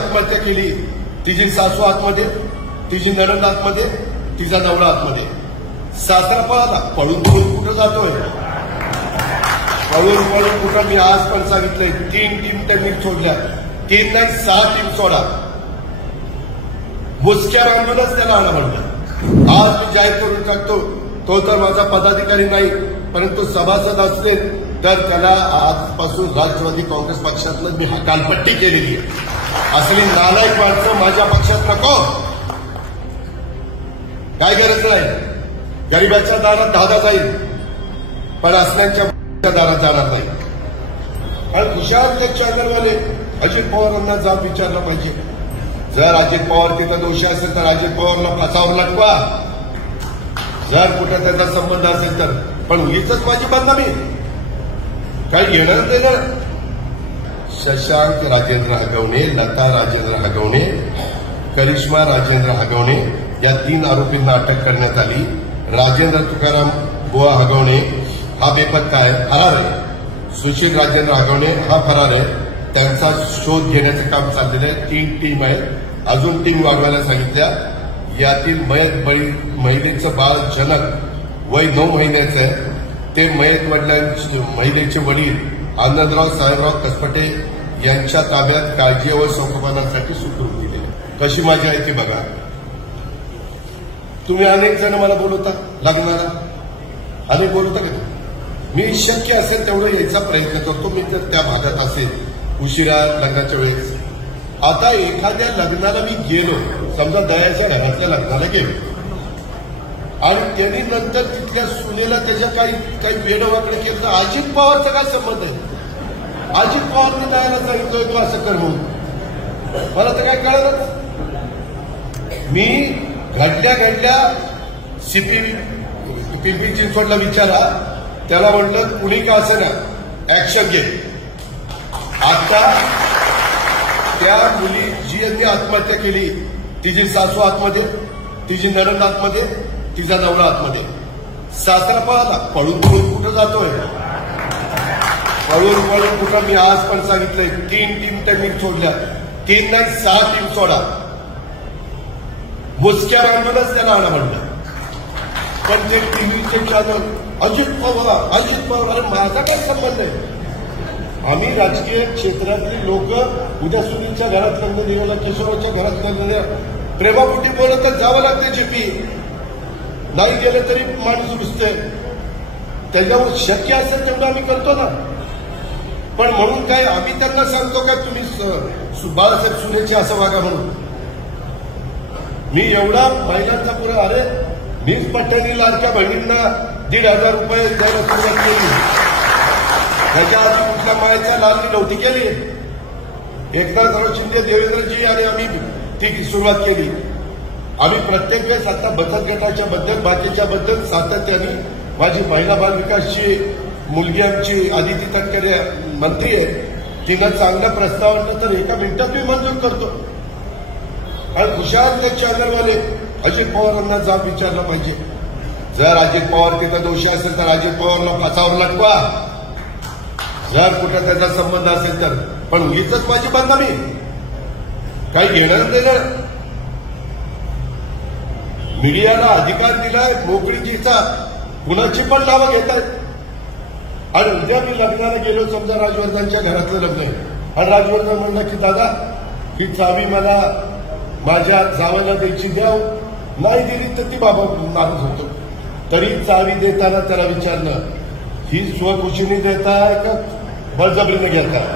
आत्महत्या केली, तिची सासू आतमध्ये, तिची नणंद आतमध्ये, तिचा नवरा आतमध्ये. सासरा पळाला, पळून पळून कुठं जातोय, पळून पळून कुठं. मी आज पण सांगितलंय 3 टीम त्यांनी सोडल्या, 3 नाही 6 टीम सोडा. मुसक्या बांधूनच त्याला आणा म्हणलं. आज मी जाहीर करून टाकतो, तो तर माझा पदाधिकारी नाही, परंतु सभासद असेल तर त्याला आजपासून राष्ट्रवादी काँग्रेस पक्षातलं मी हकालपट्टी केलेली आहे. असली नालायक माणसं माझ्या पक्षात नको. काय गरज नाही. गरिबाच्या दारात धागा जाईल, पण असल्यांच्या दारात जाणार नाही. कारण खुशाल चॅनलवाले अजित पवारांना जाब विचारलं पाहिजे. जर अजित पवार तिथं दोषी असेल तर अजित पवारला फासावर लटवा. जर कुठे त्याचा संबंध असेल तर. पण उगीचच माझी बदनामी काही घेणं देणं. शशांक राजेंद्र हगवणे, लता राजेंद्र हगवणे, करिश्मा राजेंद्र हगवणे या 3 आरोपींना अटक करण्यात आली. राजेंद्र तुकाराम बुवा हगवणे हा बेपत्ता आहे, फरार आहे. सुशील राजेंद्र हगवणे हा फरार आहे. त्यांचा शोध घेण्याचं काम चाललेलं आहे. 3 टीम आहेत, अजून टीम वाढवायला सांगितल्या. यातील मयत महिलेचं बाळ जनक वय 9 महिन्याचं आहे. ते मयत महिलेचे वडील आनंदराव साहेबराव कसपटे यांच्या ताब्यात काळजी व संगोपनासाठी सुखरूप दिले. कशी माझी आहे ती बघा. तुम्ही अनेक जण मला बोलवता लग्नाला, अनेक बोलवता का? मी शक्य असेल तेवढं यायचा प्रयत्न करतो. मी जर त्या भागात असेल उशिरा लग्नाच्या वेळेस. आता एखाद्या लग्नाला मी गेलो, समजा दयाच्या घरातल्या लग्नाला गेलो आणि त्यांनी नंतर तिथल्या सुनेला त्याच्या काही वेडवाकडे केलं तर अजित पवारचा काय संबंध आहे? अजित पवारने दयाला सांगितलंय तू असं कर म्हणून. मला तर काय कळलं. मी घडल्या पिंपरी चिंचवडला विचारा, त्याला म्हटलं कुणी का असं ना ऍक्शन घे. आता त्या मुली जी यांनी आत्महत्या केली, तिची सासू आतमध्ये, तिची नणंद आतमध्ये, तिचा नवरा आतमध्ये. सासरा पळाला, पळून पळून कुठं जातोय, पळून पळून कुठं. मी आज पण सांगितलंय 3 टीम त्यांनी सोडल्या, 3 नाही 6 टीम सोडा. मुसक्या बांधूनच त्याला आणा म्हणलं. पण ते टीव्हीचे चॅनल अजित पवार, अजित पवार. अरे माझा काय संबंध आहे? आम्ही राजकीय क्षेत्रातली लोक उद्या सुनीलच्या घरात लग्न निघालं, किशोराच्या घरात लग्न, प्रेमापोटी बोलतच जावं लागते. जीपी नाही गेलं तरी माणूस रुजते. त्याच्यावर शक्य असेल तेवढं आम्ही करतो ना. पण म्हणून काय आम्ही त्यांना सांगतो का तुम्ही बाळासाहेब सुनेचे असं वागा म्हणून? मी एवढा महिलांचा पुरा, अरे मीच पट्ट्यानी लाडक्या बहिणींना 1,500 रुपये द्यायला सुरुवात केली. त्याच्या आधी कुठल्या मायाच्या लालनी नव्हती केली. एकनाथराव शिंदे, देवेंद्रजी आणि आम्ही ती सुरुवात केली. आम्ही प्रत्येक वेळेस आता बचत गटाच्या बद्दल, बाकीच्या बद्दल सातत्याने. माझी महिला बाल विकासची मुलगी आमची आदिती तटकरे मंत्री आहे, तिनं चांगल्या प्रस्तावानं तर एका मिनिटात मी मंजूर करतो. आणि खुशाल चॅनलवाले अजित पवारांना जाब विचारला पाहिजे. जर अजित पवार तिथं दोषी असेल तर अजित पवारला फासावर लटवा. जर कुठे त्याचा संबंध असेल तर. पण उगीचच माझी बदनामी काही घेणं देणं. मीडियाला अधिकार दिलाय मोकळीकीचा, कुणाची पण नावं घेत आहेत. आणि उद्या मी लग्नाला गेलो, समजा राजवर्धनच्या घरातलं लग्न आहे, आणि राजवर्धन म्हणलं की दादा ही चावी मला माझ्या जावाला द्यायची द्या. नाही दिली तर ती बाबा नाराज होतो. तरी चावी देताना त्याला विचारलं ही स्वखुशीने देताय का बळजबरीने घेताय?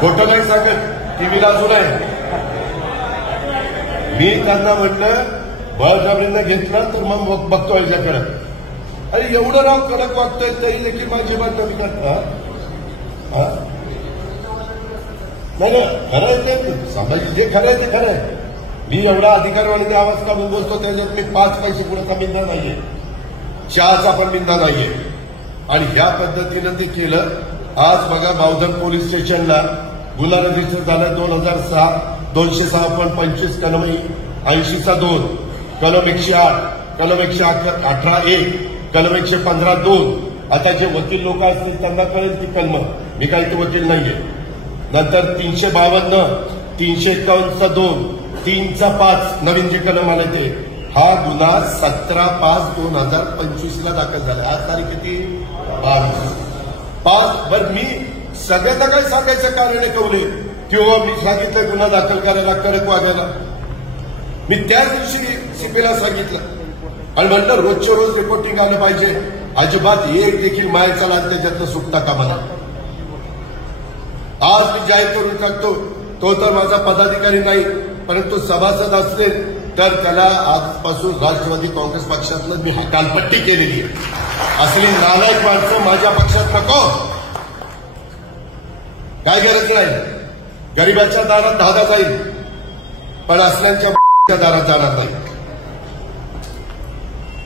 खोटं नाही सांगत, टीव्हीला अजून आहे. मी त्यांना म्हटलं बळजबरीने घेतलं तर मग बघतो याच्याकडे. अरे एवढं राव कडक वागतोय तरी देखील माझी बात कमी करता. नाही खरं आहे ते, समजायचं जे खरं आहे ते खरं आहे. मी एवढा अधिकारवाणीने आवाज काढून बोलतो त्याच्यात मी 5 पैसे कुणाचा मिंदा नाहीये, चहाचा पण मिंदा नाहीये. आणि ह्या पद्धतीनं ते केलं. आज बघा बावधन पोलीस स्टेशनला गुन्हा रजिस्टर झाला 2006 206 पण 25 कलम 80/2, कलम 108, कलम 118(1), कलम 115(2). आता जे वकील लोक असतील त्यांना कळेल ती कलम, मी काही ते वकील नाहीये. नंतर 352, 351(2), 3(5) नवीन जे कलम आले ते, हा गुन्हा 17/5/2025 दाखल झाला. आज तारीख किती? 5. बरं, मी सगळ्यांना काय सांगायचं कारण आहे कवले, किंवा मी सांगितलं गुन्हा दाखल करायला, कडक वागायला. मी त्याच दिवशी सीबीला सांगितलं आणि म्हटलं रोजच्या रोज रिपोर्टिंग आलं पाहिजे, अजिबात एक देखील मायचा लाग त्याच्यातलं सुटता कामा नये. आज मी जाहीर करून टाकतो, तो तर माझा पदाधिकारी नाही, परंतु सभासद असेल तर त्याला आजपासून राष्ट्रवादी काँग्रेस पक्षातलं मी हकालपट्टी केलेली आहे. असली नालायक माणसं माझ्या पक्षात नको. काय गरज नाही. गरिबाच्या दारात धागा जाईल, पण असल्यांच्या दारात जाणार नाही.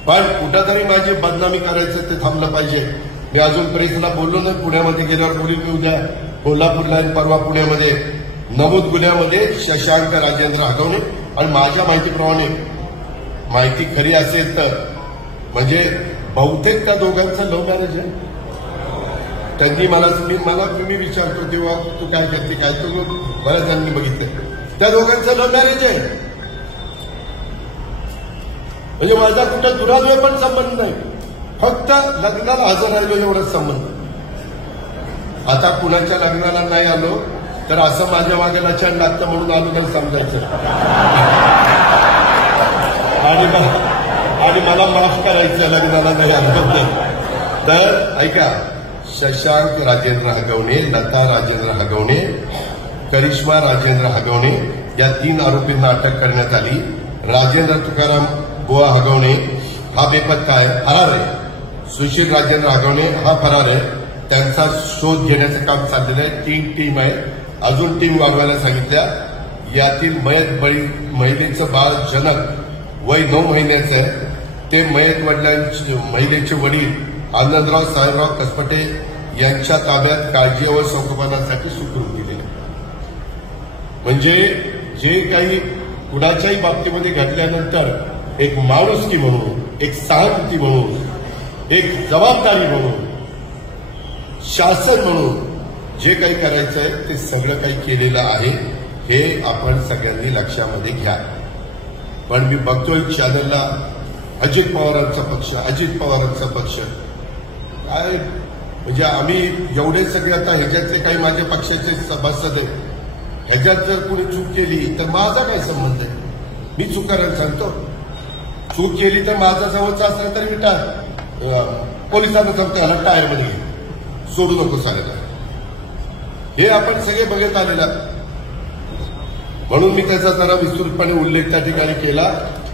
पण कुठंतरी माझी बदनामी करायचं ते थांबलं पाहिजे. मी अजून प्रेसला बोललो नाही. पुण्यामध्ये गेल्यावर बोली मी उद्या कोल्हापूरला परवा पुण्यामध्ये नमूद गुन्ह्यामध्ये शशांक राजेंद्र हगवणे, आणि माझ्या माहितीप्रमाणे माहिती खरी असेल तर म्हणजे बहुतेक त्या दोघांचं लव्ह मॅरेज आहे. त्यांनी मी विचारतो तेव्हा तू काय करते काय, तू बऱ्याच जणांनी बघितलं त्या दोघांचं लव्ह मॅरेज आहे. म्हणजे माझा कुठं दुराद्वय पण संबंध नाही, फक्त लग्नाला हजर राहिलो एवढाच संबंध. आता कुणाच्या लग्नाला नाही आलो तर असं माझ्या मागेला छान लागतं म्हणून आलो तर समजायचं, आणि मला माफ करायचं लग्नाला नाही आलो तर. ऐका, शशांक राजेंद्र हगवणे, लता राजेंद्र हगवणे, करिश्मा राजेंद्र हगवणे या 3 आरोपींना अटक करण्यात आली. राजेंद्र तुकाराम बुवा हगवणे हा बेपत्ता आहे, फरार आहे. सुशील राजेंद्र हगवणे हा फरार आहे. त्यांचा शोध घेण्याचं काम चाललेलं आहे. 3 टीम आहे, अजून टीम वागवायला सांगितल्या. यातील मयत महिलेचं बाळ जनक वय 9 महिन्याचं आहे. ते मयत महिलेचे वडील आनंदराव साहेबराव कसपटे यांच्या ताब्यात काळजी व संगोपनासाठी सुखरूप दिलेले. म्हणजे जे काही कुणाच्याही बाबतीमध्ये घडल्यानंतर एक माणुसकी म्हणून, एक सहानुभूती म्हणून, एक जबाबदारी म्हणून, शासन म्हणून जे काही करायचं आहे ते सगळं काही केलेलं आहे, हे आपण सगळ्यांनी लक्षामध्ये घ्या. पण मी बघतोय चॅनलला अजित पवारांचा पक्ष, अजित पवारांचा पक्ष काय, म्हणजे आम्ही एवढे सगळे आता ह्याच्यातले काही माझ्या पक्षाचे सभासद आहेत, ह्याच्यात जर कोणी चूक केली तर माझा काय संबंध आहे? मी चूक करायला सांगतो. चूक केली तर माझा जवळचा असला तरी मी पोलिसांना सांगतो ह्याला टायरमध्ये सोडू नको साऱ्याला. हे आपण सगळे बघत आलेला, म्हणून मी त्याचा जरा विस्तृतपणे उल्लेख त्या ठिकाणी केला.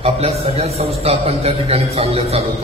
आपल्या सगळ्या संस्था आपण त्या ठिकाणी चांगल्या चालवतो.